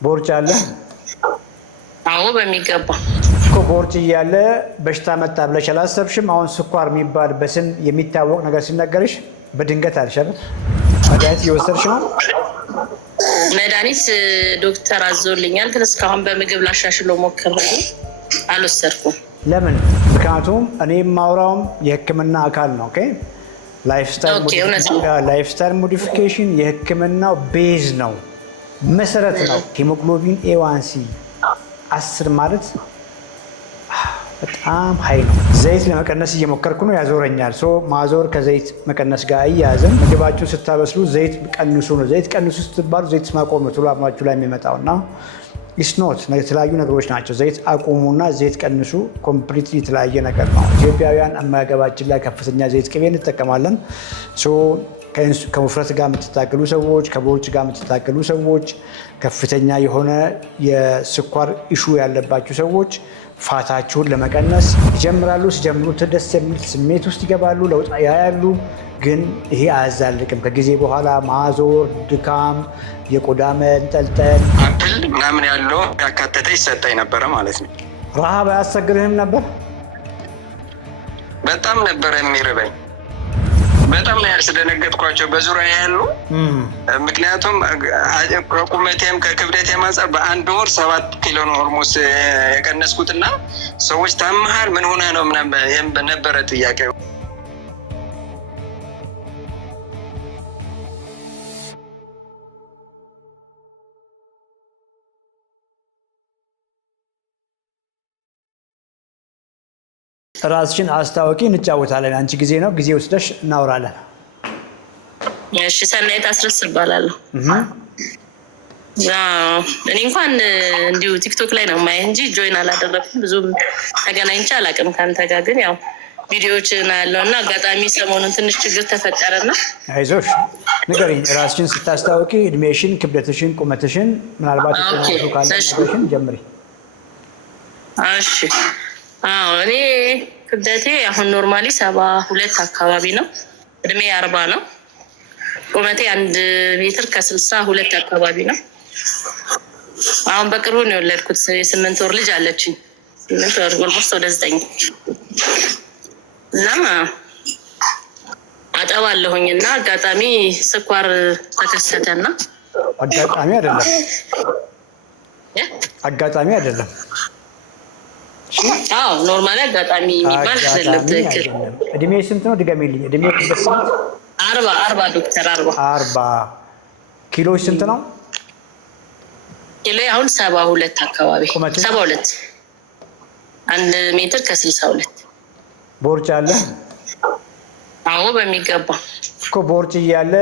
ቦርጭ አለ? አዎ በሚገባ እኮ ቦርጭ እያለ በሽታ መጣ ብለሽ አላሰብሽም? አሁን ስኳር የሚባል በስም የሚታወቅ ነገር ሲነገርሽ በድንገት አልሻለም? መድኃኒት እየወሰድሽ ነው? መድኃኒት ዶክተር አዞልኛል፣ ግን እስካሁን በምግብ ላሻሽለው ሞክሬ አልወሰድኩም። ለምን? ምክንያቱም እኔ የማውራውም የህክምና አካል ነው። ላይፍስታይል ሞዲፊኬሽን የህክምናው ቤዝ ነው፣ መሰረት ነው። ሄሞግሎቢን ኤዋንሲ 10 ማለት በጣም ሀይ ነው። ዘይት ለመቀነስ እየሞከርኩ ነው፣ ያዞረኛል። ማዞር ከዘይት መቀነስ ጋር እያያዘን ምግባችሁ ስታበስሉ ዘይት ቀንሱ ነው። ዘይት ቀንሱ ስትባሉ ዘይት ማቆም ነው ቶሎ አእምሯችሁ ላይ የሚመጣው እና ኢስኖት የተለያዩ ነገሮች ናቸው። ዘይት አቁሙና ዘይት ቀንሱ ኮምፕሊትሊ የተለያየ ነገር ነው። ኢትዮጵያውያን አመጋገባችን ላይ ከፍተኛ ዘይት ቅቤ እንጠቀማለን። ከውፍረት ጋር የምትታገሉ ሰዎች፣ ከቦርጭ ጋር የምትታገሉ ሰዎች፣ ከፍተኛ የሆነ የስኳር ኢሹ ያለባችሁ ሰዎች ፋታችሁን ለመቀነስ ይጀምራሉ። ሲጀምሩት ደስ የሚል ስሜት ውስጥ ይገባሉ፣ ለውጥ ያያሉ። ግን ይሄ አያዛልቅም። ከጊዜ በኋላ ማዞር፣ ድካም፣ የቆዳ መንጠልጠል አፕል ምናምን ያለው ያካተተ ይሰጠኝ ነበረ ማለት ነው። ረሃብ አያስቸግርህም ነበር? በጣም ነበረ የሚርበኝ። በጣም ነው ያስደነገጥኳቸው በዙሪያ ያሉ። ምክንያቱም ከቁመቴም ከክብደቴም አንጻር በአንድ ወር 7 ኪሎ ነው ኦልሞስት የቀነስኩትና ሰዎች ታመሃል ምን ሆነ ነው ነበረ ጥያቄ። ራስሽን አስታወቂ፣ እንጫወታለን። አንቺ ጊዜ ነው ጊዜ ወስደሽ እናወራለን። እሺ፣ ሰናይት አስረስ እባላለሁ። እኔ እንኳን እንዲሁ ቲክቶክ ላይ ነው ማየ እንጂ ጆይን አላደረኩም። ብዙም ተገናኝቼ አላውቅም ከአንተ ጋር። ግን ያው ቪዲዮዎችን ያለው እና አጋጣሚ ሰሞኑን ትንሽ ችግር ተፈጠረና። አይዞሽ፣ ንገሪኝ። ራስሽን ስታስታወቂ እድሜሽን፣ ክብደትሽን፣ ቁመትሽን ምናልባት ካለሽን ጀምሪ። እሺ። እኔ ክብደቴ አሁን ኖርማሊ 72 አካባቢ ነው። እድሜ 40 ነው። ቁመቴ 1 ሜትር ከ62 አካባቢ ነው። አሁን በቅርቡ ነው የወለድኩት። የ8 ወር ልጅ አለችኝ። 8 ወር ኦልሞስት ወደ 9 እና አጠባለሁኝ እና አጋጣሚ ስኳር ተከሰተና። አጋጣሚ አይደለም። ኖርማሊ አጋጣሚ የሚባል አይደለም። ትክክል። እድሜ ስንት ነው? ድገሚልኝ። እድሜ 40 ዶክተር 40። ኪሎች ስንት ነው? ኪሎ አሁን 72 አካባቢ 72 1 ሜትር ከ62። ቦርጭ አለ? አዎ በሚገባ እኮ ቦርጭ እያለ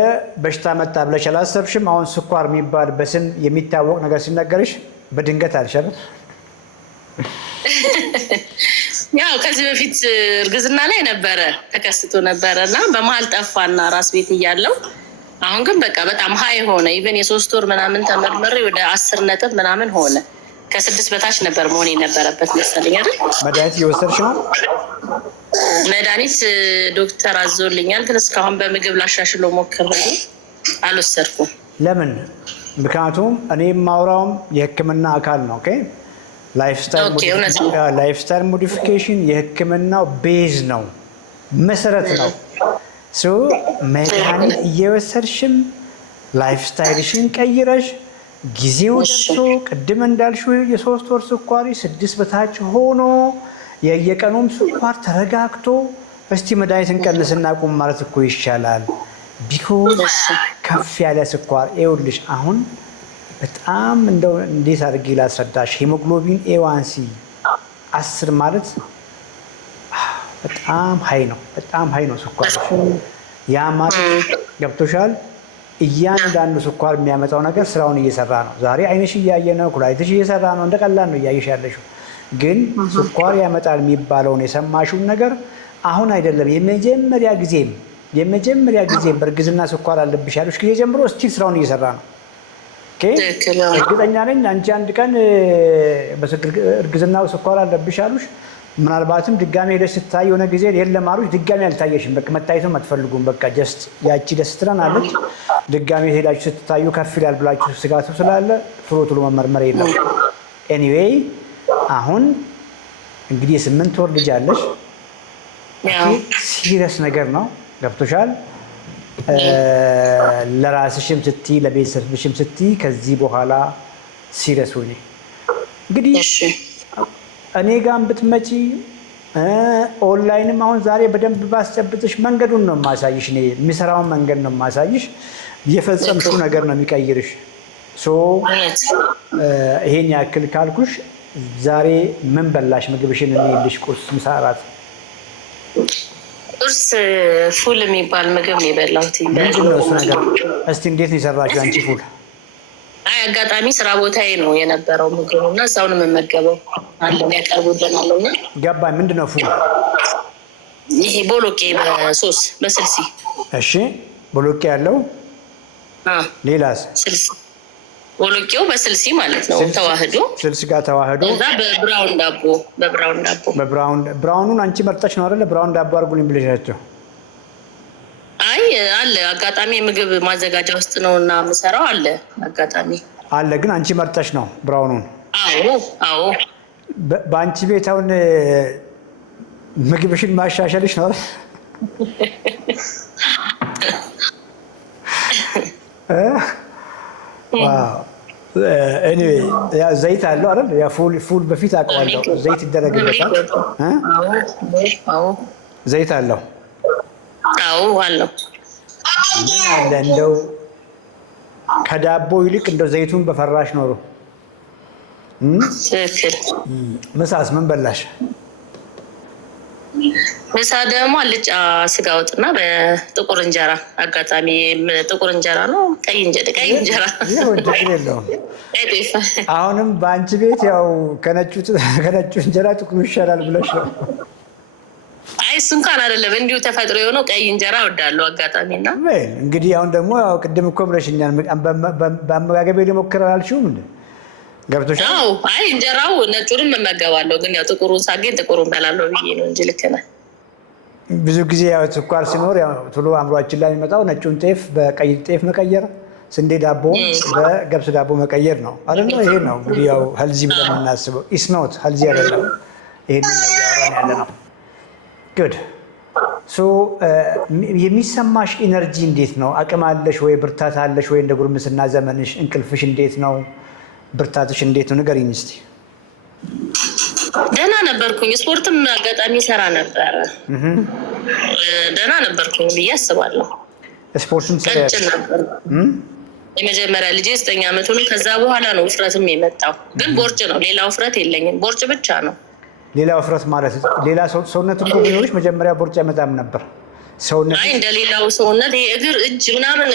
በሽታ መጣ ብለሽ አላሰብሽም? አሁን ስኳር የሚባል በስም የሚታወቅ ነገር ሲነገርሽ በድንገት አልሻለም? ያው ከዚህ በፊት እርግዝና ላይ ነበረ ተከስቶ ነበረ እና በመሀል ጠፋና ራስ ቤት እያለው አሁን ግን በቃ በጣም ሀይ ሆነ። ኢቨን የ3 ወር ምናምን ተመርመሬ ወደ 10 ነጥብ ምናምን ሆነ። ከ6 በታች ነበር መሆን የነበረበት መሰለኝ አይደል? መድኃኒት እየወሰድሽ ነው? መድኃኒት ዶክተር አዞልኛል፣ ግን እስካሁን በምግብ ላሻሽለው ሞክሬ አልወሰድኩም። ለምን? ምክንያቱም እኔ የማውራውም የህክምና አካል ነው። ላይፍስታይል ሞዲፊኬሽን የህክምናው ቤዝ ነው፣ መሰረት ነው። መድኃኒት እየወሰድሽም ላይፍስታይልሽን ቀይረሽ ጊዜው ደርሶ ቅድም እንዳልሽው የ3 ወር ስኳሪ 6 በታች ሆኖ የየቀኑም ስኳር ተረጋግቶ እስቲ መድኃኒት እንቀንስና ቁም ማለት እኮ ይሻላል። ቢኮዝ ከፍ ያለ ስኳር ይኸውልሽ አሁን በጣም እንደው እንዴት አድርጌ ላስረዳሽ? ሄሞግሎቢን ኤዋንሲ 10 ማለት በጣም ሀይ ነው፣ በጣም ሀይ ነው ስኳር። ያ ማለት ገብቶሻል? እያንዳንዱ ስኳር የሚያመጣው ነገር ስራውን እየሰራ ነው። ዛሬ አይንሽ እያየ ነው፣ ኩላሊትሽ እየሰራ ነው፣ እንደቀላል ነው እያየሽ ያለሽው። ግን ስኳር ያመጣል የሚባለውን የሰማሽውን ነገር አሁን አይደለም የመጀመሪያ ጊዜም በእርግዝና ስኳር አለብሽ ያሉሽ ጊዜ ጀምሮ ስቲል ስራውን እየሰራ ነው። እርግጠኛ ነኝ አንቺ አንድ ቀን እርግዝናው ስኳር አለብሽ አሉሽ ምናልባትም ድጋሚ ሄደሽ ስታይ የሆነ ጊዜ የለም አሉሽ፣ ድጋሚ አልታየሽም። በቃ መታየትም አትፈልጉም። በቃ ጀስት ያቺ ደስ ትለናለች። ድጋሚ ሄዳችሁ ስትታዩ ከፍ ይላል ብላችሁ ስጋቱ ስላለ ቶሎ መመርመር የለም። ኤኒዌይ አሁን እንግዲህ የ8 ወር ልጅ አለሽ። ሲሪየስ ነገር ነው። ገብቶሻል? ለራስሽም ስትይ ለቤተሰብሽም ስትይ ከዚህ በኋላ ሲሪየስ ሁኚ። እንግዲህ እኔ ጋር ብትመጪ ኦንላይንም አሁን ዛሬ በደንብ ባስጨብጥሽ መንገዱን ነው የማሳይሽ። እኔ የሚሰራውን መንገድ ነው የማሳይሽ። የፈጸምሽው ነገር ነው የሚቀይርሽ። ይሄን ያክል ካልኩሽ ዛሬ ምን በላሽ? ምግብሽን እንይልሽ። ቁርስ፣ ምሳ፣ እራት? ቁርስ ፉል የሚባል ምግብ ነው የበላሁት። ምንድን ነው እሱ ነገር? እስቲ እንዴት ነው የሰራሽው አንቺ ፉል? አይ አጋጣሚ ስራ ቦታዬ ነው የነበረው ምግቡ እና እዛው ነው የምመገበው። አለን ያቀርቡልናል። እና ገባኝ። ምንድን ነው ፉል? ይሄ ቦሎቄ በሶስ በስልሲ። እሺ ቦሎቄ ያለው ሌላስ? ስልሲ ቦሎቄው በስልሲ ማለት ነው ተዋህዶ፣ ስልስ ጋር ተዋህዶ እዛ በብራውን ዳቦ ብራውኑን አንቺ መርጠሽ ነው አይደለ? ብራውን ዳቦ አድርጉልኝ ብለሻቸው? አይ አለ አጋጣሚ ምግብ ማዘጋጃ ውስጥ ነው እና የምሰራው አለ አጋጣሚ አለ። ግን አንቺ መርጠሽ ነው ብራውኑን? አዎ። በአንቺ ቤት አሁን ምግብሽን ማሻሻልሽ ነው አይደል? ኤኒዌይ ያ ዘይት አለው አይደል? ያ ፉል በፊት አውቀዋለሁ። ዘይት ይደረግበታል። ዘይት አለው። አለው። ምን አለ እንደው ከዳቦ ይልቅ እንደው ዘይቱን በፈራሽ ኖሮ። ትክክል። ምሳስ ምን በላሽ? ምሳ ደግሞ አልጫ ስጋ ወጥና በጥቁር እንጀራ። አጋጣሚ ጥቁር እንጀራ ነው ቀይ እንጀራ አሁንም በአንቺ ቤት ያው ከነጩ እንጀራ ጥቁሩ ይሻላል ብለሽ ነው? አይ እሱ እንኳን አይደለም፣ እንዲሁ ተፈጥሮ የሆነው ቀይ እንጀራ እወዳለሁ አጋጣሚና። እንግዲህ አሁን ደግሞ ቅድም እኮ ብለሽኛል በአመጋገቤ ልሞክር አላልሽውም እንደ ገብቶሻል? አይ እንጀራው ነጩንም እመገባለሁ፣ ግን ያው ጥቁሩን ሳገኝ ጥቁሩን በላለሁ ብዬ ነው እንጂ ልክ ነህ። ብዙ ጊዜ ያው ስኳር ሲኖር ያው ቶሎ አእምሯችን ላይ የሚመጣው ነጩን ጤፍ በቀይ ጤፍ መቀየር፣ ስንዴ ዳቦ በገብስ ዳቦ መቀየር ነው አይደል? ይሄ ነው እንግዲህ ያው ሄልዚ ብለን የምናስበው። ኢስ ኖት ሄልዚ አይደለም። ይሄንን ነው እያወራን ያለ ነው። ጉድ ሶ የሚሰማሽ ኢነርጂ እንዴት ነው? አቅም አለሽ ወይ? ብርታት አለሽ ወይ? እንደ ጉርምስና ዘመንሽ እንቅልፍሽ እንዴት ነው? ብርታትሽ እንዴት ነው? ንገሪኝ እስኪ። ደህና ነበርኩኝ። ስፖርትም አጋጣሚ ሰራ ነበረ። ደህና ነበርኩኝ ብዬ አስባለሁ። ስፖርትም ሰራ ነበር። የመጀመሪያ ልጄ 9 ዓመቱ ነው። ከዛ በኋላ ነው ውፍረትም የመጣው። ግን ቦርጭ ነው፣ ሌላ ውፍረት የለኝም። ቦርጭ ብቻ ነው። ሌላ ውፍረት ማለት ሌላ ሰውነት እኮ ቢኖርሽ መጀመሪያ ቦርጭ አይመጣም ነበር። ሰውነት አይ እንደሌላው ሰውነት እግር፣ እጅ ምናምን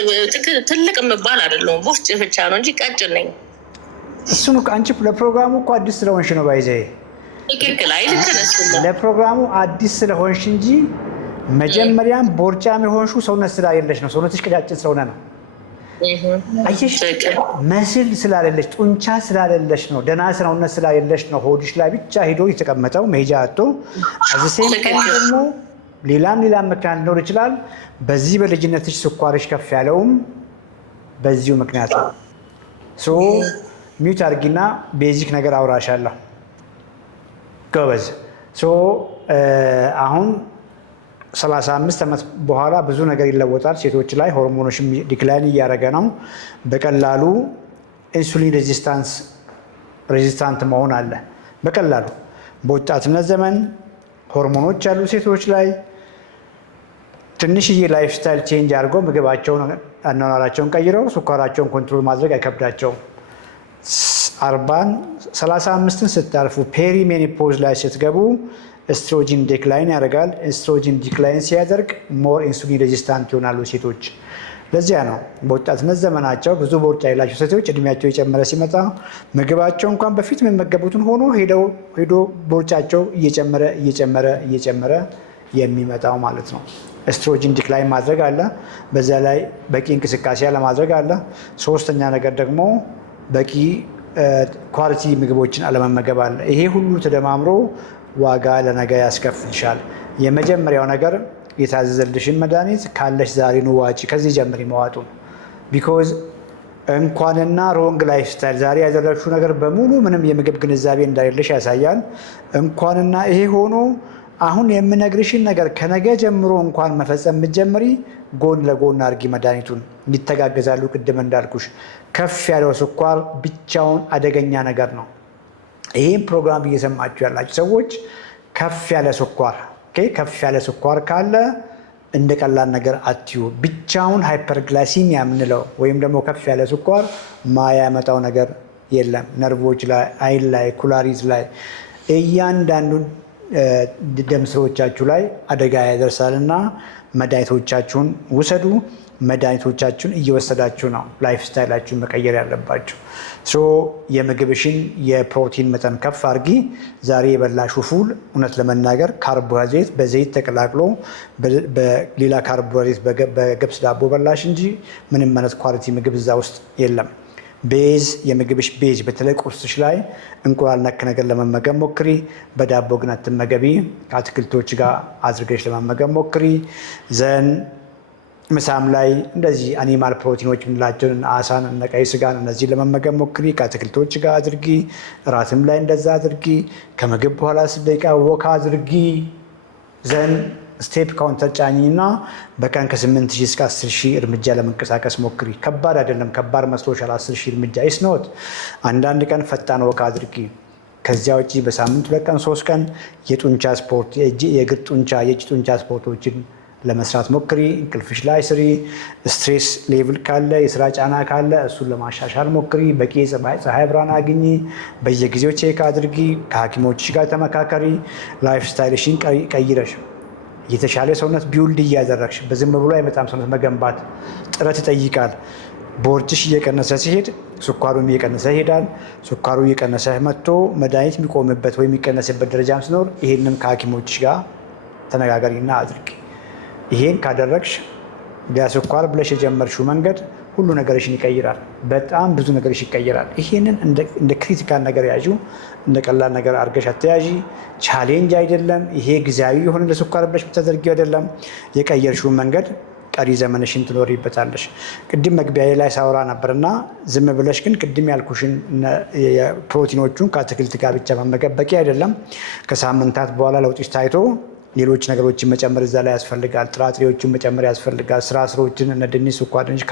ትልቅ የምባል አይደለሁም። ቦርጭ ብቻ ነው እንጂ ቀጭን ነኝ። እሱን አንቺ ለፕሮግራሙ እኮ አዲስ ስለሆንሽ ነው። ባይዘ ትክክል። አይ ልክ ነሽ። ለፕሮግራሙ አዲስ ስለሆንሽ እንጂ መጀመሪያም ቦርጫም የሆንሽው ሰውነት ስላሌለሽ ነው። ሰውነትሽ ቀጫጭን ስለሆነ ነው። አየሽ፣ መስል ስላለለሽ፣ ጡንቻ ስላለለሽ ነው። ደህና ሰውነት ስላለለሽ ነው ሆድሽ ላይ ብቻ ሄዶ የተቀመጠው መሄጃ አጥቶ። አዚሴም ደግሞ ሌላም ምክንያት ሊኖር ይችላል። በዚህ በልጅነትሽ ስኳርሽ ከፍ ያለውም በዚሁ ምክንያት ነው። ሶ ሚውት አድርጊና ቤዚክ ነገር አውራሻለሁ። ጎበዝ። ሶ አሁን 35 ዓመት በኋላ ብዙ ነገር ይለወጣል ሴቶች ላይ። ሆርሞኖችም ዲክላይን እያደረገ ነው። በቀላሉ ኢንሱሊን ሬዚስታንት መሆን አለ። በቀላሉ በወጣትነት ዘመን ሆርሞኖች ያሉ ሴቶች ላይ ትንሽዬ ላይፍ ስታይል ቼንጅ አድርገው ምግባቸውን፣ አኗኗራቸውን ቀይረው ስኳራቸውን ኮንትሮል ማድረግ አይከብዳቸውም። 35ን ስታልፉ ፔሪ ሜኒፖዝ ላይ ስትገቡ ኤስትሮጂን ዲክላይን ያደርጋል። ኤስትሮጂን ዲክላይን ሲያደርግ ሞር ኢንሱሊን ሬዚስታንት ይሆናሉ ሴቶች። ለዚያ ነው በወጣትነት ዘመናቸው ብዙ ቦርጭ ያላቸው ሴቶች እድሜያቸው የጨመረ ሲመጣ ምግባቸው እንኳን በፊት የሚመገቡትን ሆኖ ሄዶ ቦርጫቸው እየጨመረ የሚመጣው ማለት ነው። ኤስትሮጂን ዲክላይን ማድረግ አለ። በዚያ ላይ በቂ እንቅስቃሴ አለማድረግ አለ። ሶስተኛ ነገር ደግሞ በቂ ኳሊቲ ምግቦችን አለመመገብ አለ። ይሄ ሁሉ ተደማምሮ ዋጋ ለነገ ያስከፍልሻል። የመጀመሪያው ነገር የታዘዘልሽን መድኃኒት ካለሽ ዛሬ ነው ዋጪ፣ ከዚህ ጀምሪ መዋጡን። ቢኮዝ እንኳንና ሮንግ ላይፍ ስታይል ዛሬ ያደረግሽው ነገር በሙሉ ምንም የምግብ ግንዛቤ እንዳሌለሽ ያሳያል። እንኳንና ይሄ ሆኖ አሁን የምነግርሽን ነገር ከነገ ጀምሮ እንኳን መፈጸም ብትጀምሪ ጎን ለጎን አድርጊ መድኃኒቱን፣ ይተጋገዛሉ። ቅድም እንዳልኩሽ ከፍ ያለው ስኳር ብቻውን አደገኛ ነገር ነው። ይህም ፕሮግራም እየሰማችሁ ያላችሁ ሰዎች ከፍ ያለ ስኳር ካለ እንደ ቀላል ነገር አትዩ። ብቻውን ሃይፐርግላሲሚያ የምንለው ወይም ደግሞ ከፍ ያለ ስኳር ማያመጣው ነገር የለም። ነርቮች ላይ፣ አይን ላይ፣ ኩላሊት ላይ እያንዳንዱን ደም ስሮቻችሁ ላይ አደጋ ያደርሳል እና መድኃኒቶቻችሁን ውሰዱ። መድኃኒቶቻችሁን እየወሰዳችሁ ነው ላይፍ ስታይላችሁን መቀየር ያለባችሁ። የምግብሽን የፕሮቲን መጠን ከፍ አድርጊ። ዛሬ የበላሹ ፉል እውነት ለመናገር ካርቦሃይድሬት በዘይት ተቀላቅሎ በሌላ ካርቦሃይድሬት በገብስ ዳቦ በላሽ እንጂ ምንም አይነት ኳሊቲ ምግብ እዛ ውስጥ የለም። ቤዝ የምግብሽ ቤዝ በተለይ ቁርስሽ ላይ እንቁላል ነክ ነገር ለመመገብ ሞክሪ። በዳቦ ግን አትመገቢ። ከአትክልቶች ጋር አድርገሽ ለመመገብ ሞክሪ። ዘን ምሳም ላይ እንደዚህ አኒማል ፕሮቲኖች የምንላቸውን አሳን፣ ቀይ ስጋን እነዚህ ለመመገብ ሞክሪ። ከአትክልቶች ጋር አድርጊ። እራትም ላይ እንደዛ አድርጊ። ከምግብ በኋላ 10 ደቂቃ ወካ አድርጊ። ዘን ስቴፕ ካውንተር ጫኝና በቀን ከ8,000 እስከ 10,000 እርምጃ ለመንቀሳቀስ ሞክሪ። ከባድ አይደለም። ከባድ መስሎሻል? 10,000 እርምጃ ኢስኖት። አንዳንድ ቀን ፈጣን ወካ አድርጊ። ከዚያ ውጭ በሳምንት 2 ቀን 3 ቀን የጡንቻ ስፖርት፣ የእግር ጡንቻ፣ የእጅ ጡንቻ ስፖርቶችን ለመስራት ሞክሪ። እንቅልፍሽ ላይ ስሪ። ስትሬስ ሌቭል ካለ፣ የስራ ጫና ካለ እሱን ለማሻሻል ሞክሪ። በቂ ፀሐይ ብርሃን አግኚ። በየጊዜው ቼክ አድርጊ። ከሐኪሞችሽ ጋር ተመካከሪ። ላይፍ ስታይልሽን ቀይረሽ የተሻለ ሰውነት ቢውልድ እያደረግሽ በዝም ብሎ አይመጣም። ሰውነት መገንባት ጥረት ይጠይቃል። ቦርጭሽ እየቀነሰ ሲሄድ ስኳሩም እየቀነሰ ይሄዳል። ስኳሩ እየቀነሰ መጥቶ መድኃኒት የሚቆምበት ወይም የሚቀነስበት ደረጃም ሲኖር ይሄንም ከሐኪሞችሽ ጋር ተነጋገሪና አድርጊ። ይሄን ካደረግሽ ለስኳር ብለሽ የጀመርሽው መንገድ ሁሉ ነገርሽን ይቀይራል። በጣም ብዙ ነገርሽ ይቀይራል። ይሄንን እንደ ክሪቲካል ነገር ያዡ፣ እንደ ቀላል ነገር አድርገሽ አተያዢ። ቻሌንጅ አይደለም ይሄ፣ ጊዜያዊ የሆነ ለስኳር ብለሽ ብታደርጊው አይደለም። የቀየርሽውን መንገድ ቀሪ ዘመንሽን ትኖሪበታለሽ። ቅድም መግቢያ ላይ ሳውራ ነበርና ዝም ብለሽ ግን ቅድም ያልኩሽን ፕሮቲኖቹን ከአትክልት ጋር ብቻ መመገብ በቂ አይደለም። ከሳምንታት በኋላ ለውጥሽ ታይቶ ሌሎች ነገሮችን መጨመር እዛ ላይ ያስፈልጋል። ጥራጥሬዎችን መጨመር ያስፈልጋል። ስሮችን እነ ድንች፣ ስኳር ድንች፣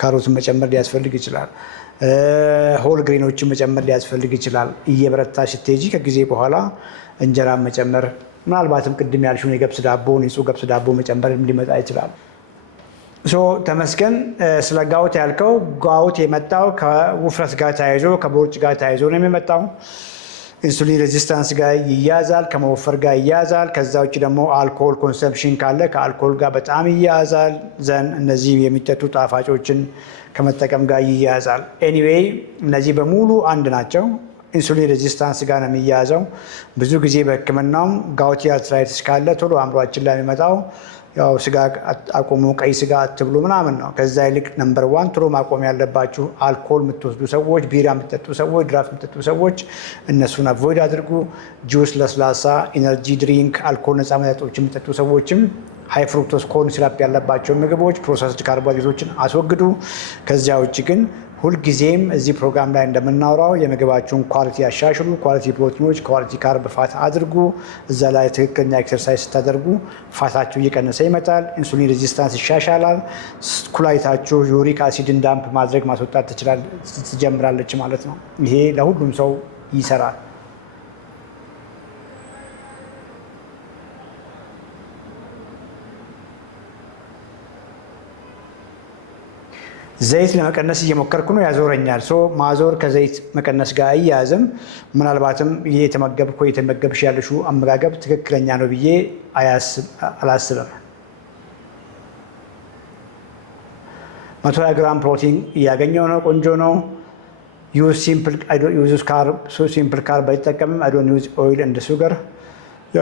ካሮትን መጨመር ሊያስፈልግ ይችላል። ሆል ግሬኖችን መጨመር ሊያስፈልግ ይችላል። እየበረታ ስትሄጂ ከጊዜ በኋላ እንጀራ መጨመር፣ ምናልባትም ቅድም ያልሽውን የገብስ ዳቦ፣ ንጹህ ገብስ ዳቦ መጨመር ሊመጣ ይችላል። ተመስገን። ስለ ጋውት ያልከው ጋውት የመጣው ከውፍረት ጋር ተያይዞ ከቦርጭ ጋር ተያይዞ ነው የሚመጣው። ኢንሱሊን ሬዚስታንስ ጋር ይያዛል፣ ከመወፈር ጋር ይያዛል። ከዛ ውጭ ደግሞ አልኮሆል ኮንሰምፕሽን ካለ ከአልኮሆል ጋር በጣም ይያዛል። ዘን እነዚህ የሚጠጡ ጣፋጮችን ከመጠቀም ጋር ይያዛል። ኤኒዌይ እነዚህ በሙሉ አንድ ናቸው። ኢንሱሊን ሬዚስታንስ ጋር ነው የሚያያዘው። ብዙ ጊዜ በሕክምናውም ጋውቲ አርትራይትስ ካለ ቶሎ አእምሯችን ላይ የሚመጣው ያው ስጋ አቆሙ፣ ቀይ ስጋ አትብሉ ምናምን ነው። ከዛ ይልቅ ነምበር 1 ቶሎ ማቆም ያለባችሁ አልኮል የምትወስዱ ሰዎች፣ ቢራ የምትጠጡ ሰዎች፣ ድራፍት የምትጠጡ ሰዎች እነሱን አቮይድ አድርጉ። ጁስ፣ ለስላሳ፣ ኢነርጂ ድሪንክ፣ አልኮል ነፃ መጠጦች የምትጠጡ ሰዎችም ሃይ ፍሩክቶስ ኮርን ሲራፕ ያለባቸው ምግቦች፣ ፕሮሰስድ ካርቦሃይድሬቶችን አስወግዱ። ከዚያ ውጭ ግን ሁልጊዜም እዚህ ፕሮግራም ላይ እንደምናወራው የምግባችሁን ኳሊቲ ያሻሽሉ። ኳሊቲ ፕሮቲኖች፣ ኳሊቲ ካርብ ፋት አድርጉ። እዛ ላይ ትክክለኛ ኤክሰርሳይዝ ስታደርጉ ፋታችሁ እየቀነሰ ይመጣል። ኢንሱሊን ሬዚስታንስ ይሻሻላል። ኩላሊታችሁ ዩሪክ አሲድን ዳምፕ ማድረግ ማስወጣት ትጀምራለች ማለት ነው። ይሄ ለሁሉም ሰው ይሰራል። ዘይት ለመቀነስ እየሞከርኩ ነው፣ ያዞረኛል። ማዞር ከዘይት መቀነስ ጋር አያያዝም። ምናልባትም ይሄ የተመገብሽ ያለሽው አመጋገብ ትክክለኛ ነው ብዬ አላስብም። 120 ግራም ፕሮቲን እያገኘው ነው፣ ቆንጆ ነው። ዩዝ ሲምፕል ካርብ አይጠቀምም። አይ ዶንት ዩዝ ኦይል እንደ ሱገር።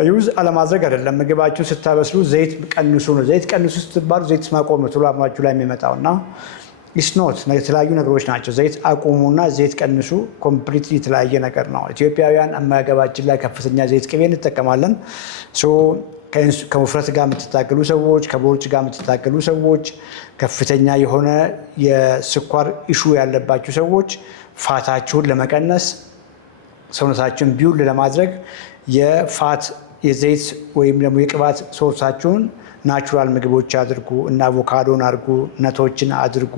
ዩዝ አለማድረግ አይደለም። ምግባችሁን ስታበስሉ ዘይት ቀንሱ ነው። ዘይት ቀንሱ ስትባሉ ዘይት ማቆም ነው ቶሎ አእምሯችሁ ላይ የሚመጣው እና ኢስኖት የተለያዩ ነገሮች ናቸው። ዘይት አቁሙና ዘይት ቀንሱ ኮምፕሊትሊ የተለያየ ነገር ነው። ኢትዮጵያውያን አመጋገባችን ላይ ከፍተኛ ዘይት ቅቤ እንጠቀማለን። ከውፍረት ጋር የምትታገሉ ሰዎች፣ ከቦርጭ ጋር የምትታገሉ ሰዎች፣ ከፍተኛ የሆነ የስኳር ኢሹ ያለባችሁ ሰዎች ፋታችሁን ለመቀነስ ሰውነታችሁን ቢውል ለማድረግ የፋት የዘይት ወይም ደግሞ የቅባት ሶርሳችሁን ናቹራል ምግቦች አድርጉ እና አቮካዶን አድርጉ፣ ነቶችን አድርጉ፣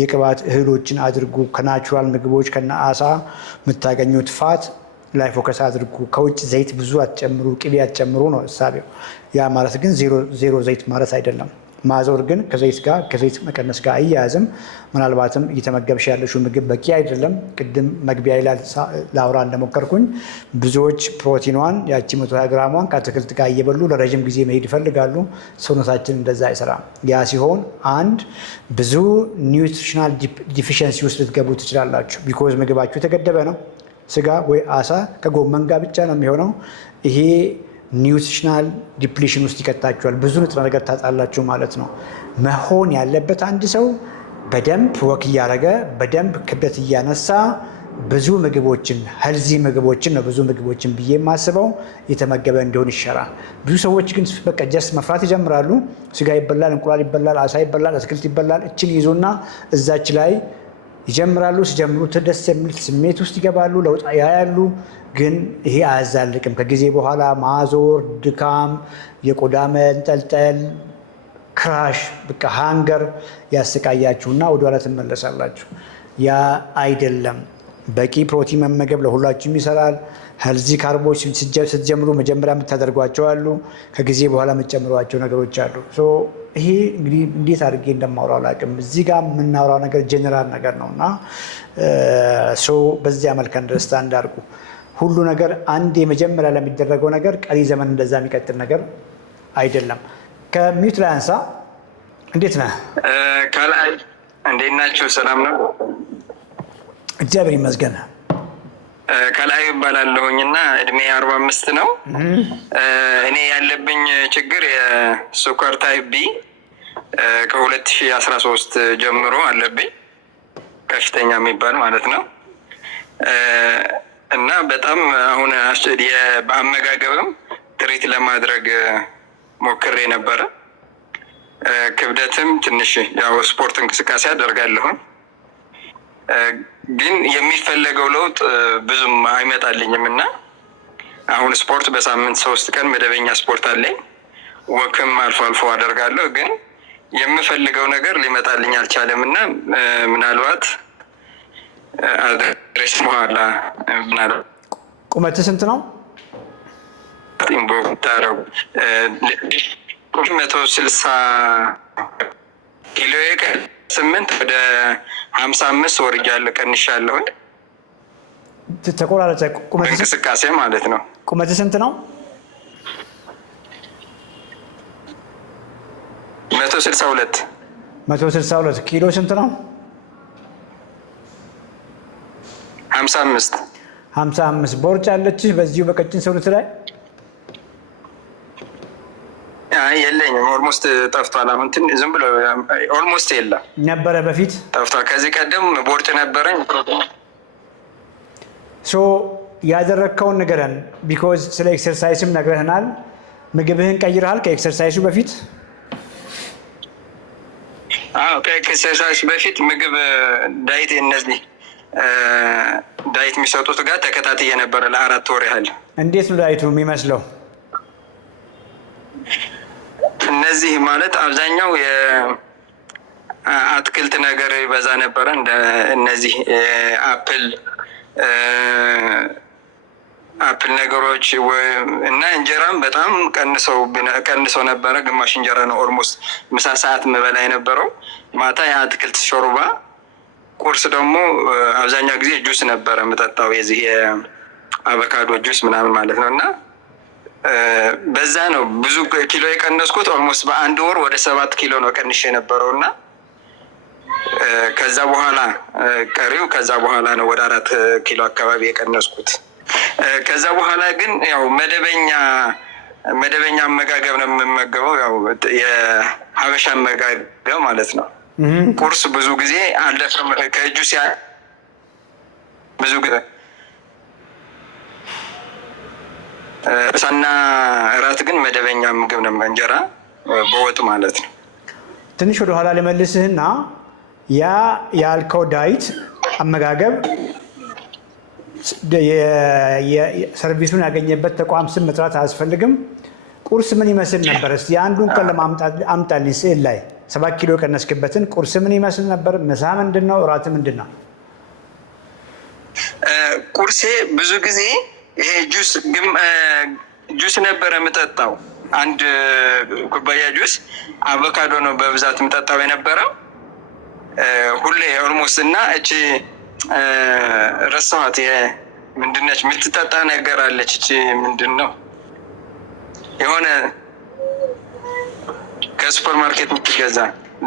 የቅባት እህሎችን አድርጉ። ከናቹራል ምግቦች ከነ አሳ የምታገኙት ፋት ላይ ፎከስ አድርጉ። ከውጭ ዘይት ብዙ አትጨምሩ፣ ቅቤ አትጨምሩ ነው እሳቤው። ያ ማለት ግን ዜሮ ዘይት ማለት አይደለም። ማዞር ግን ከዘይት ጋር ከዘይት መቀነስ ጋር አያያዝም። ምናልባትም እየተመገብሽ ያለሽው ምግብ በቂ አይደለም። ቅድም መግቢያ ላይ ላውራ እንደሞከርኩኝ ብዙዎች ፕሮቲኗን ያቺ 120 ግራሟን ከአትክልት ጋር እየበሉ ለረዥም ጊዜ መሄድ ይፈልጋሉ። ሰውነታችን እንደዛ አይሰራም። ያ ሲሆን አንድ ብዙ ኒውትሪሽናል ዲፊሽንሲ ውስጥ ልትገቡ ትችላላችሁ። ቢኮዝ ምግባችሁ የተገደበ ነው። ስጋ ወይ አሳ ከጎመን ጋር ብቻ ነው የሚሆነው። ይሄ ኒውትሪሽናል ዲፕሊሽን ውስጥ ይከታችኋል። ብዙ ንጥረ ነገር ታጣላችሁ ማለት ነው። መሆን ያለበት አንድ ሰው በደንብ ወክ እያደረገ በደንብ ክብደት እያነሳ ብዙ ምግቦችን ሄልዚ ምግቦችን ነው ብዙ ምግቦችን ብዬ የማስበው የተመገበ እንዲሆን ይሻላል። ብዙ ሰዎች ግን በቃ ጀስት መፍራት ይጀምራሉ። ስጋ ይበላል፣ እንቁላል ይበላል፣ አሳ ይበላል፣ አትክልት ይበላል። እችን ይዞና እዛች ላይ ይጀምራሉ። ሲጀምሩ ደስ የሚል ስሜት ውስጥ ይገባሉ፣ ለውጥ ያያሉ። ግን ይሄ አያዛልቅም። ከጊዜ በኋላ ማዞር፣ ድካም፣ የቆዳ መንጠልጠል፣ ክራሽ፣ በቃ ሃንገር ያሰቃያችሁና ወደኋላ ትመለሳላችሁ። ያ አይደለም። በቂ ፕሮቲን መመገብ ለሁላችሁም ይሰራል። ሄልዚ ካርቦች ስትጀምሩ መጀመሪያ የምታደርጓቸው አሉ፣ ከጊዜ በኋላ የምትጨምሯቸው ነገሮች አሉ። ይሄ እንግዲህ እንዴት አድርጌ እንደማውራው አላውቅም። እዚህ ጋር የምናወራው ነገር ጀነራል ነገር ነው እና በዚያ መልክ አንደርስታንድ አድርጉ። ሁሉ ነገር አንድ የመጀመሪያ ለሚደረገው ነገር ቀሪ ዘመን እንደዛ የሚቀጥል ነገር አይደለም። ከሚዩት ላይ አንሳ። እንዴት ነህ? ከላይ እንዴት ናችሁ? ሰላም ነው? እግዚአብሔር ይመስገን። ከላይ ይባላለሁኝ እና እድሜ 45 ነው። እኔ ያለብኝ ችግር የስኳር ታይፕ ቢ ከ2013 ጀምሮ አለብኝ፣ ከፍተኛ የሚባል ማለት ነው። እና በጣም አሁን በአመጋገብም ትሪት ለማድረግ ሞክሬ ነበረ። ክብደትም ትንሽ ያው ስፖርት እንቅስቃሴ አደርጋለሁኝ፣ ግን የሚፈለገው ለውጥ ብዙም አይመጣልኝም እና አሁን ስፖርት በሳምንት 3 ቀን መደበኛ ስፖርት አለኝ። ወክም አልፎ አልፎ አደርጋለሁ፣ ግን የምፈልገው ነገር ሊመጣልኝ አልቻለም እና ምናልባት አድሬስ በኋላ ምናልባት ቁመት ስንት ነው? ታረጉ 160 ኪሎ 8 ወደ 55 ወርጃለሁ፣ ቀንሻለሁ። ተቆራረጠ። እንቅስቃሴ ማለት ነው። ቁመት ስንት ነው? 162 162 ኪሎ ስንት ነው? 55 55 ቦርጭ አለችህ በዚሁ በቀጭን ሰውነት ላይ? የለኝም። ኦልሞስት ጠፍቷል። አሁን ዝም ብሎ ኦልሞስት የለም ነበረ፣ በፊት ጠፍቷል። ከዚህ ቀደም ቦርጭ ነበረኝ። ያደረግከውን ንገረን። ቢኮዝ ስለ ኤክሰርሳይስም ነግረህናል። ምግብህን ቀይረሃል ከኤክሰርሳይሱ በፊት? አዎ፣ ከኤክሰርሳይስ በፊት ምግብ ዳይት እነዚህ ዳይት የሚሰጡት ጋር ተከታትዬ ነበረ ለ4 ወር ያህል። እንዴት ነው ዳይቱ የሚመስለው? እነዚህ ማለት አብዛኛው የአትክልት ነገር ይበዛ ነበረ። እነዚህ አፕል ነገሮች እና እንጀራም በጣም ቀንሰው ነበረ። ግማሽ እንጀራ ነው ኦልሞስት ምሳ ሰዓት ምበላ የነበረው። ማታ የአትክልት ሾርባ፣ ቁርስ ደግሞ አብዛኛው ጊዜ ጁስ ነበረ የምጠጣው፣ የዚህ የአቮካዶ ጁስ ምናምን ማለት ነው። እና በዛ ነው ብዙ ኪሎ የቀነስኩት። ኦልሞስት በ1 ወር ወደ 7 ኪሎ ነው ቀንሼ የነበረው እና ከዛ በኋላ ቀሪው ከዛ በኋላ ነው ወደ 4 ኪሎ አካባቢ የቀነስኩት። ከዛ በኋላ ግን ያው መደበኛ አመጋገብ ነው የምመገበው፣ ያው የሀበሻ አመጋገብ ማለት ነው። ቁርስ ብዙ ጊዜ አልደፍርም ከጁስ ብዙ ጊዜ ምሳና እራት ግን መደበኛ ምግብ ነው፣ እንጀራ በወጥ ማለት ነው። ትንሽ ወደ ኋላ ልመልስህና ያ ያልከው ዳይት አመጋገብ ሰርቪሱን ያገኘበት ተቋም ስም መጥራት አያስፈልግም። ቁርስ ምን ይመስል ነበር? እስቲ አንዱን ቀን አምጣልኝ። ስዕል ላይ 7 ኪሎ የቀነስክበትን ቁርስ ምን ይመስል ነበር? ምሳ ምንድን ነው? እራት ምንድን ነው? ቁርሴ ብዙ ጊዜ ይሄ ጁስ ነበረ የምጠጣው። አንድ ኩባያ ጁስ አቮካዶ ነው በብዛት የምጠጣው የነበረው ሁሌ ኦልሞስት። እና እቺ ረሳኋት፣ ምንድነች የምትጠጣ ነገር አለች። እቺ ምንድን ነው የሆነ ከሱፐር ማርኬት የምትገዛ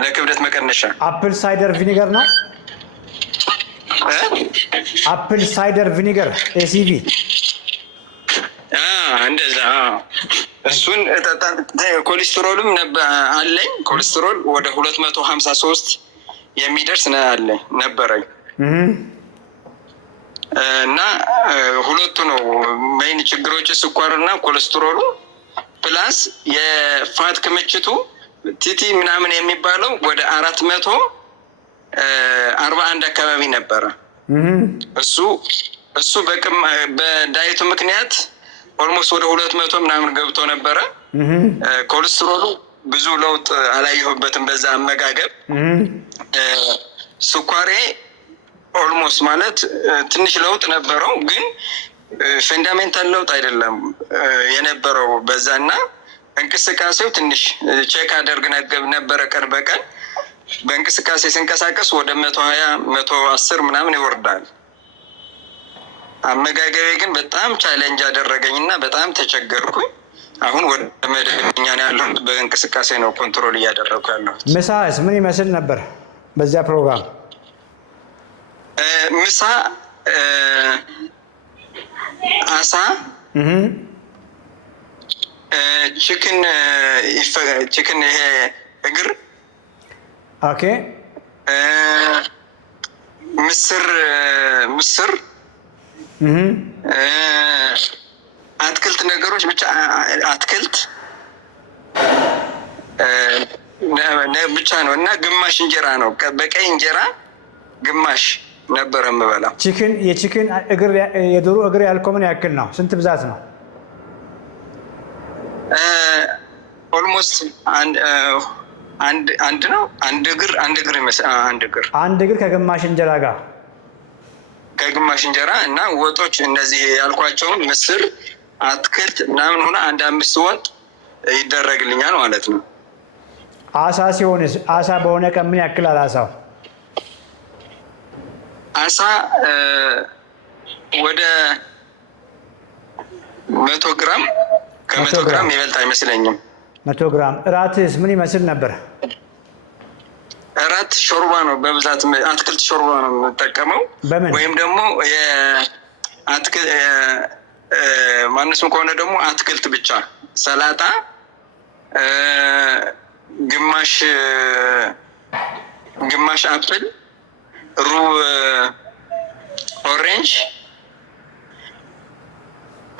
ለክብደት መቀነሻ። አፕል ሳይደር ቪኒገር ነው። አፕል ሳይደር ቪኒገር ኤሲቪ እንደዛ። እሱን ኮሌስትሮልም አለኝ። ኮሌስትሮል ወደ 253 የሚደርስ አለኝ ነበረኝ። እና ሁለቱ ነው ሜይን ችግሮች፣ ስኳርና ኮሌስትሮሉ ፕላስ የፋት ክምችቱ ቲቲ ምናምን የሚባለው ወደ 441 አካባቢ ነበረ። እሱ በዳይቱ ምክንያት ኦልሞስት ወደ 200 ምናምን ገብቶ ነበረ። ኮሌስትሮሉ ብዙ ለውጥ አላየሁበትም በዛ አመጋገብ። ስኳሬ ኦልሞስት ማለት ትንሽ ለውጥ ነበረው፣ ግን ፈንዳሜንታል ለውጥ አይደለም የነበረው በዛና እንቅስቃሴው ትንሽ ቼክ አደርግ ነበረ ቀን በቀን። በእንቅስቃሴ ስንቀሳቀስ ወደ 120 110 ምናምን ይወርዳል። አመጋገቤ ግን በጣም ቻሌንጅ አደረገኝ እና በጣም ተቸገርኩኝ። አሁን ወደ መደበኛ ነው ያለሁት። በእንቅስቃሴ ነው ኮንትሮል እያደረግኩ ያለሁት። ምሳስ ምን ይመስል ነበር በዚያ ፕሮግራም? ምሳ አሳ፣ ቺክን ይሄ እግር፣ ኦኬ፣ ምስር፣ አትክልት ነገሮች ብቻ አትክልት ብቻ ነው እና ግማሽ እንጀራ ነው። በቀይ እንጀራ ግማሽ ነበረ የምበላው። የቺክን እግር የዶሮ እግር ያልከው ምን ያክል ነው? ስንት ብዛት ነው? ኦልሞስት አንድ ነው። አንድ እግር ከግማሽ እንጀራ ጋር ከግማሽ እንጀራ እና ወጦች እነዚህ ያልኳቸውን ምስር፣ አትክልት ምናምን ሆነ 5 ወጥ ይደረግልኛል ማለት ነው። አሳ ሲሆንስ? አሳ በሆነ ቀን ምን ያክላል አሳው? አሳ ወደ 100 ግራም ከ100 ግራም ይበልጥ አይመስለኝም። 100 ግራም። እራትስ ምን ይመስል ነበር? እራት ሾርባ ነው በብዛት። አትክልት ሾርባ ነው የምጠቀመው። ወይም ደግሞ ማንስም ከሆነ ደግሞ አትክልት ብቻ፣ ሰላጣ፣ ግማሽ አፕል፣ ሩብ ኦሬንጅ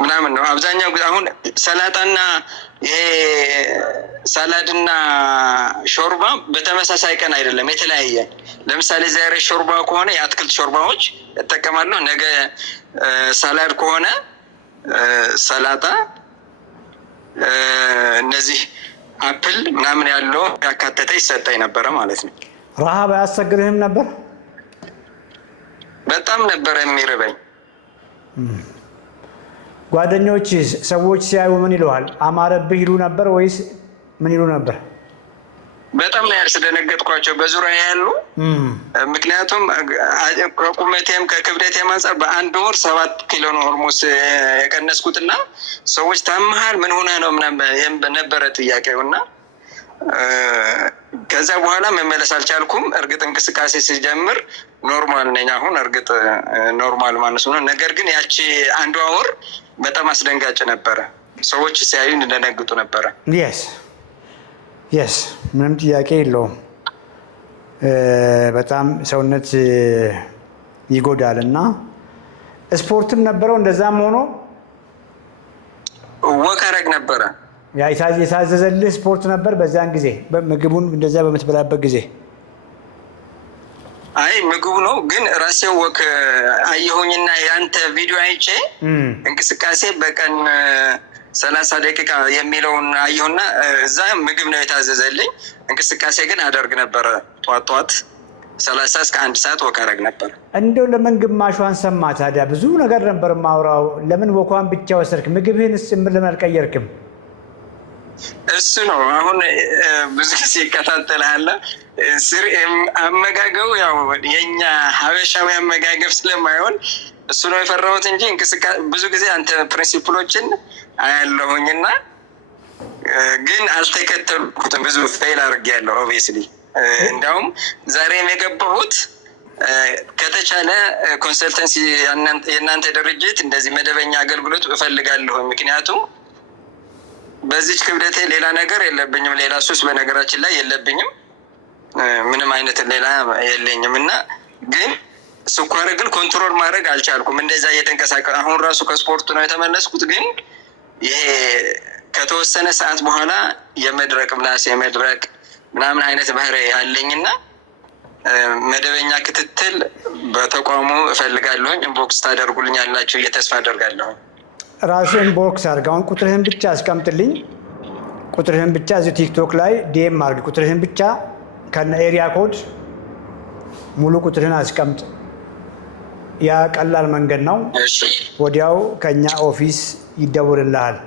ምናምን ነው አብዛኛው። አሁን ሰላጣና ይሄ ሳላድና ሾርባ በተመሳሳይ ቀን አይደለም፣ የተለያየ። ለምሳሌ ዛሬ ሾርባ ከሆነ የአትክልት ሾርባዎች እጠቀማለሁ። ነገ ሳላድ ከሆነ ሰላጣ፣ እነዚህ አፕል ምናምን ያለው ያካተተ ይሰጠኝ ነበረ ማለት ነው። ረሃብ አያስቸግርህም ነበር? በጣም ነበረ የሚርበኝ። ጓደኞች ሰዎች ሲያዩ ምን ይለዋል? አማረብህ ይሉ ነበር ወይስ ምን ይሉ ነበር? በጣም ነው ያስደነገጥኳቸው በዙሪያ ያሉ። ምክንያቱም ከቁመቴም ከክብደቴም አንጻር በአንድ ወር 7 ኪሎ ነው ኦልሞስት የቀነስኩትና ሰዎች ታመሃል ምን ሆነ ነው ነበረ ጥያቄው። እና ከዛ በኋላ መመለስ አልቻልኩም። እርግጥ እንቅስቃሴ ሲጀምር ኖርማል ነኝ አሁን፣ እርግጥ ኖርማል ማነሱ ነው። ነገር ግን ያቺ አንዷ ወር በጣም አስደንጋጭ ነበረ። ሰዎች ሲያዩ እንደነግጡ ነበረ። የስ ምንም ጥያቄ የለውም። በጣም ሰውነት ይጎዳል እና ስፖርትም ነበረው እንደዛም ሆኖ ወክ አደረግ ነበረ። የታዘዘልህ ስፖርት ነበር በዛን ጊዜ ምግቡን እንደዛ በምትበላበት ጊዜ? አይ ምግቡ ነው ግን ራሴው ወክ አየሁኝና ያንተ ቪዲዮ አይቼ እንቅስቃሴ በቀን 30 ደቂቃ የሚለውን አየሁና እዛ ምግብ ነው የታዘዘልኝ። እንቅስቃሴ ግን አደርግ ነበረ። ጧት 30 እስከ 1 ሰዓት ወክ አደረግ ነበር። እንደው ለምን ግማሿን ሰማ ታዲያ? ብዙ ነገር ነበር ማውራው። ለምን ወኳን ብቻ ወሰድክ? ምግብህንስ ጭምር ለምን አልቀየርክም? እሱ ነው አሁን ብዙ ጊዜ ይከታተላል። አመጋገቡ ያው የኛ ሀበሻዊ አመጋገብ ስለማይሆን እሱ ነው የፈራሁት እንጂ እንቅስቃሴ ብዙ ጊዜ አንተ ፕሪንሲፕሎችን አያለሁኝና ግን አልተከተልኩትም። ብዙ ፌል አድርጌያለሁ ኦብቪየስሊ። እንዲያውም ዛሬም የገባሁት ከተቻለ ኮንሰልተንሲ የእናንተ ድርጅት እንደዚህ መደበኛ አገልግሎት እፈልጋለሁ። ምክንያቱም በዚች ክብደቴ ሌላ ነገር የለብኝም፣ ሌላ ሱስ በነገራችን ላይ የለብኝም፣ ምንም አይነት ሌላ የለኝም እና ግን ስኳር ግን ኮንትሮል ማድረግ አልቻልኩም። እንደዛ እየተንቀሳቀስ አሁን ራሱ ከስፖርቱ ነው የተመለስኩት። ግን ይሄ ከተወሰነ ሰዓት በኋላ የመድረቅ ምላስ የመድረቅ ምናምን አይነት ባህሪ ያለኝና መደበኛ ክትትል በተቋሙ እፈልጋለሁኝ። ኢንቦክስ ታደርጉልኛላችሁ እየተስፋ አደርጋለሁ። ራስህን ቦክስ አድርግ። አሁን ቁጥርህን ብቻ አስቀምጥልኝ። ቁጥርህን ብቻ እዚህ ቲክቶክ ላይ ዲኤም አድርግ። ቁጥርህን ብቻ ከነ ኤሪያ ኮድ ሙሉ ቁጥርህን አስቀምጥ። ያ ቀላል መንገድ ነው። ወዲያው ከኛ ኦፊስ ይደውልልሃል።